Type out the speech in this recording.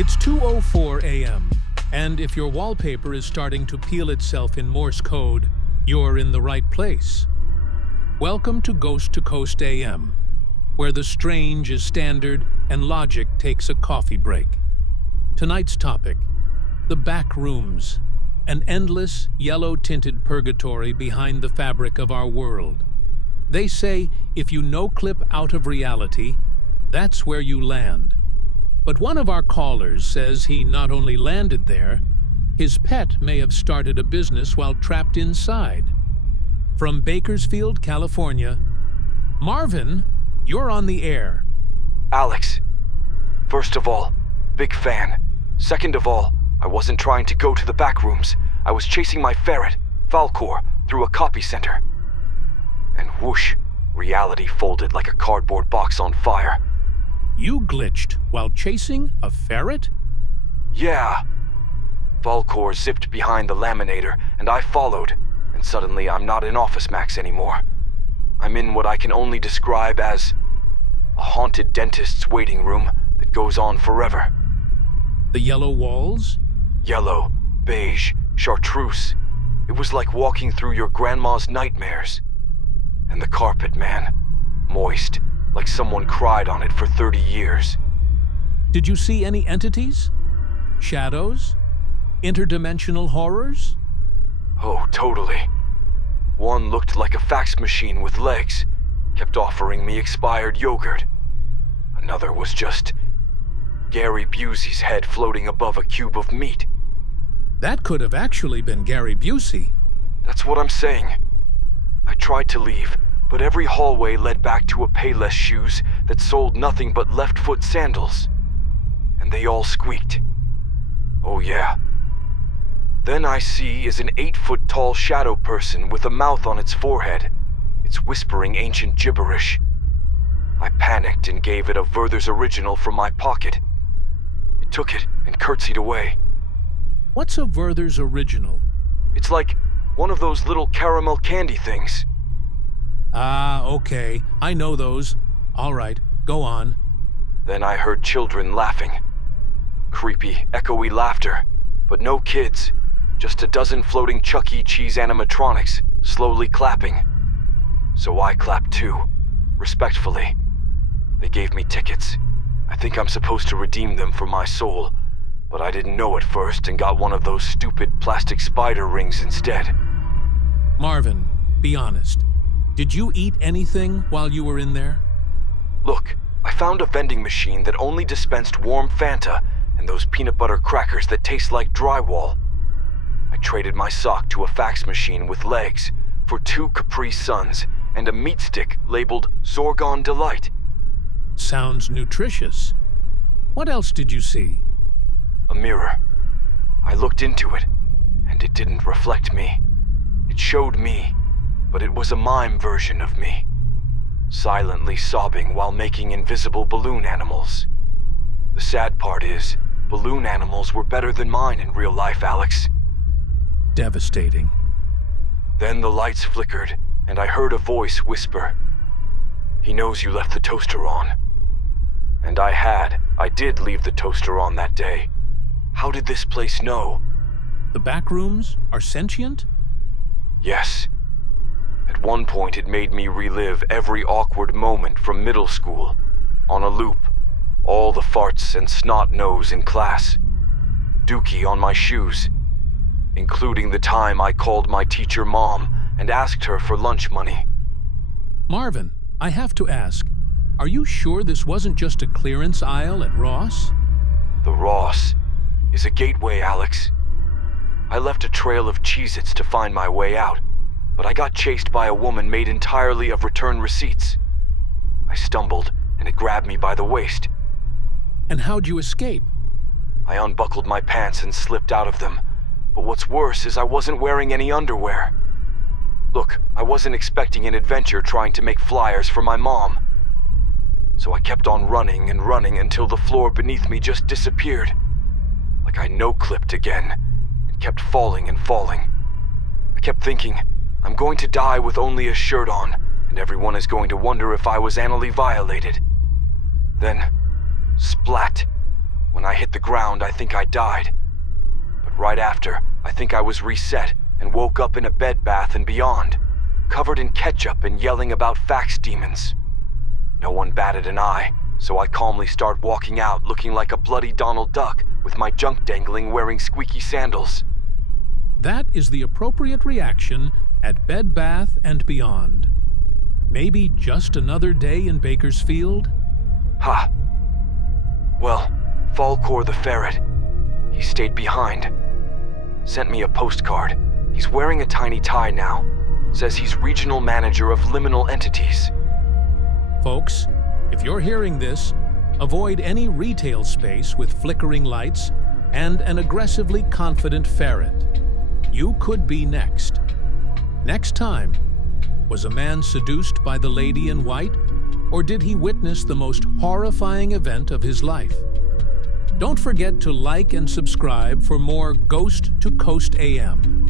It's 2:04 a.m., and if your wallpaper is starting to peel itself in Morse code, you're in the right place. Welcome to Ghost2Coast AM, where the strange is standard and logic takes a coffee break. Tonight's topic: the Backrooms, an endless, yellow-tinted purgatory behind the fabric of our world. They say if you no-clip out of reality, that's where you land. But one of our callers says he not only landed there, his pet may have started a business while trapped inside. From Bakersfield, California, Marvin, you're on the air. Alex, first of all, big fan. Second of all, I wasn't trying to go to the Backrooms. I was chasing my ferret, Falcor, through a copy center. And whoosh, reality folded like a cardboard box on fire. You glitched while chasing a ferret? Yeah. Falcor zipped behind the laminator, and I followed, and suddenly I'm not in Office Max anymore. I'm in what I can only describe as a haunted dentist's waiting room that goes on forever. The yellow walls? Yellow, beige, chartreuse. It was like walking through your grandma's nightmares. And the carpet, man, moist, like someone cried on it for 30 years. Did you see any entities? Shadows? Interdimensional horrors? Oh, totally. One looked like a fax machine with legs, kept offering me expired yogurt. Another was just Gary Busey's head floating above a cube of meat. That could have actually been Gary Busey. That's what I'm saying. I tried to leave, but every hallway led back to a Payless shoes that sold nothing but left-foot sandals. And they all squeaked. Oh yeah. Then I see is an 8-foot-tall shadow person with a mouth on its forehead. It's whispering ancient gibberish. I panicked and gave it a Werther's Original from my pocket. It took it and curtsied away. What's a Werther's Original? It's like one of those little caramel candy things. Ah, okay. I know those. All right, go on. Then I heard children laughing. Creepy, echoey laughter, but no kids. Just a dozen floating Chuck E. Cheese animatronics, slowly clapping. So I clapped too, respectfully. They gave me tickets. I think I'm supposed to redeem them for my soul, but I didn't know at first and got one of those stupid plastic spider rings instead. Marvin, be honest. Did you eat anything while you were in there? Look, I found a vending machine that only dispensed warm Fanta and those peanut butter crackers that taste like drywall. I traded my sock to a fax machine with legs for 2 Capri Suns and a meat stick labeled Zorgon Delight. Sounds nutritious. What else did you see? A mirror. I looked into it, and it didn't reflect me. It showed me, but it was a mime version of me, silently sobbing while making invisible balloon animals. The sad part is, balloon animals were better than mine in real life, Alex. Devastating. Then the lights flickered, and I heard a voice whisper, "He knows you left the toaster on." And I did leave the toaster on that day. How did this place know? The Backrooms are sentient? Yes. At one point it made me relive every awkward moment from middle school, on a loop, all the farts and snot nose in class, dookie on my shoes, including the time I called my teacher Mom and asked her for lunch money. Marvin, I have to ask, are you sure this wasn't just a clearance aisle at Ross? The Ross is a gateway, Alex. I left a trail of Cheez-Its to find my way out, but I got chased by a woman made entirely of return receipts. I stumbled, and it grabbed me by the waist. And how'd you escape? I unbuckled my pants and slipped out of them, but what's worse is I wasn't wearing any underwear. Look, I wasn't expecting an adventure trying to make flyers for my mom. So I kept on running and running until the floor beneath me just disappeared. Like I no-clipped again, and kept falling and falling. I kept thinking, I'm going to die with only a shirt on, and everyone is going to wonder if I was anally violated. Then, splat, When I hit the ground, I think I died. But right after, I think I was reset and woke up in a bed bath and beyond, covered in ketchup and yelling about fax demons. No one batted an eye, so I calmly start walking out looking like a bloody Donald Duck with my junk dangling wearing squeaky sandals. That is the appropriate reaction at Bed Bath and Beyond. Maybe just another day in Bakersfield? Ha! Well, Falcor the ferret. He stayed behind. Sent me a postcard. He's wearing a tiny tie now. Says he's regional manager of liminal entities. Folks, if you're hearing this, avoid any retail space with flickering lights and an aggressively confident ferret. You could be next. Next time, was a man seduced by the lady in white, or did he witness the most horrifying event of his life? Don't forget to like and subscribe for more Ghost to Coast AM.